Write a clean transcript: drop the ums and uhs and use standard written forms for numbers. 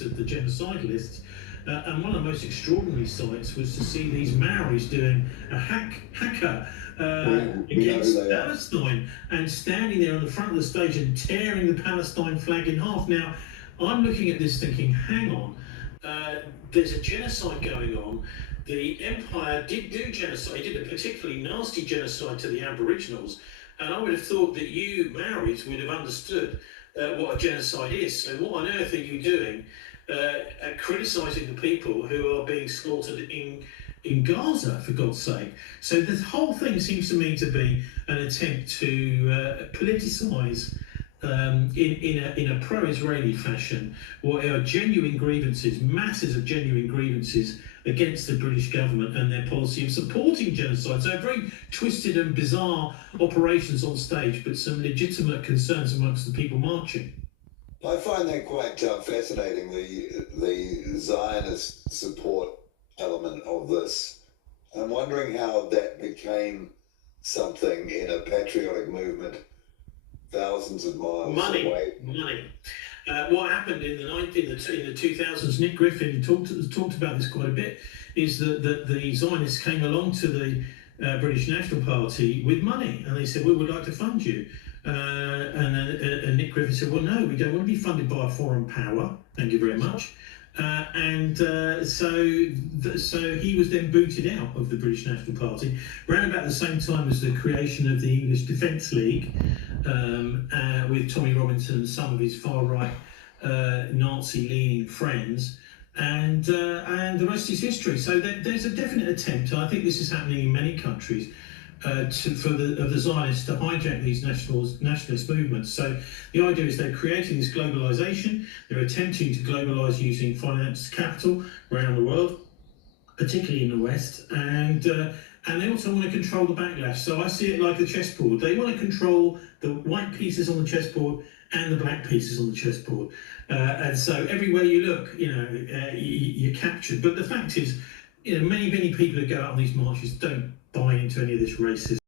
of the genocidalists. And one of the most extraordinary sights was to see these Maoris doing a Haka against Palestine and standing there on the front of the stage and tearing the Palestine flag in half. Now, I'm looking at this thinking, hang on, there's a genocide going on. The empire did do genocide, it did a particularly nasty genocide to the Aboriginals, and I would have thought that you Maoris would have understood what a genocide is. So what on earth are you doing criticising the people who are being slaughtered in Gaza, for God's sake? So the whole thing seems to me to be an attempt to politicise in a pro-Israeli fashion what are genuine grievances, masses of genuine grievances against the British government and their policy of supporting genocide. So very twisted and bizarre operations on stage, but some legitimate concerns amongst the people marching. I find that quite fascinating, the Zionist support element of this. I'm wondering how that became something in a patriotic movement thousands of miles away. Money. What happened in the 2000s, Nick Griffin talked about this quite a bit, is that the Zionists came along to the British National Party with money, and they said, we would like to fund you. And Nick Griffin said, well, no, we don't want to be funded by a foreign power, thank you very much. So he was then booted out of the British National Party around about the same time as the creation of the English Defence League, with Tommy Robinson and some of his far-right Nazi-leaning friends, and the rest is history. So there's a definite attempt, and I think this is happening in many countries, for the Zionists to hijack these nationalist movements. So the idea is they're creating this globalization. They're attempting to globalize using finance capital around the world, particularly in the West, and they also want to control the backlash. So I see it like a chessboard. They want to control the white pieces on the chessboard and the black pieces on the chessboard. And so everywhere you look, you're captured. But the fact is, many people who go out on these marches don't buy into any of this racism.